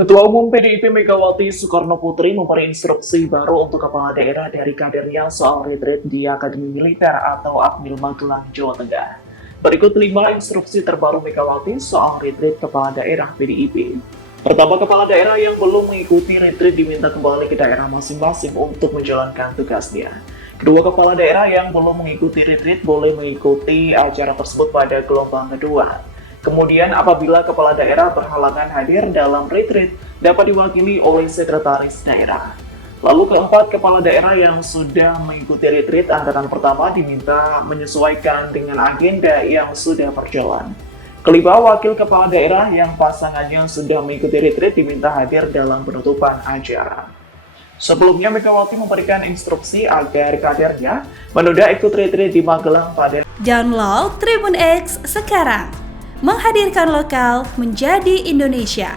Ketua Umum PDIP Megawati Soekarno Putri memberi instruksi baru untuk kepala daerah dari kadernya soal retreat di Akademi Militer atau Akmil Magelang, Jawa Tengah. Berikut 5 instruksi terbaru Megawati soal retreat kepala daerah PDIP. Pertama, kepala daerah yang belum mengikuti retreat diminta kembali ke daerah masing-masing untuk menjalankan tugasnya. Kedua, kepala daerah yang belum mengikuti retreat boleh mengikuti acara tersebut pada gelombang kedua. Kemudian, apabila kepala daerah berhalangan hadir dalam retreat, dapat diwakili oleh sekretaris daerah. Lalu keempat, kepala daerah yang sudah mengikuti retreat angkatan pertama diminta menyesuaikan dengan agenda yang sudah berjalan. Kelima, wakil kepala daerah yang pasangannya sudah mengikuti retreat diminta hadir dalam penutupan acara. Sebelumnya, Megawati memberikan instruksi agar kadernya menunda ikut retreat di Magelang pada Download Tribun X sekarang, menghadirkan lokal menjadi Indonesia.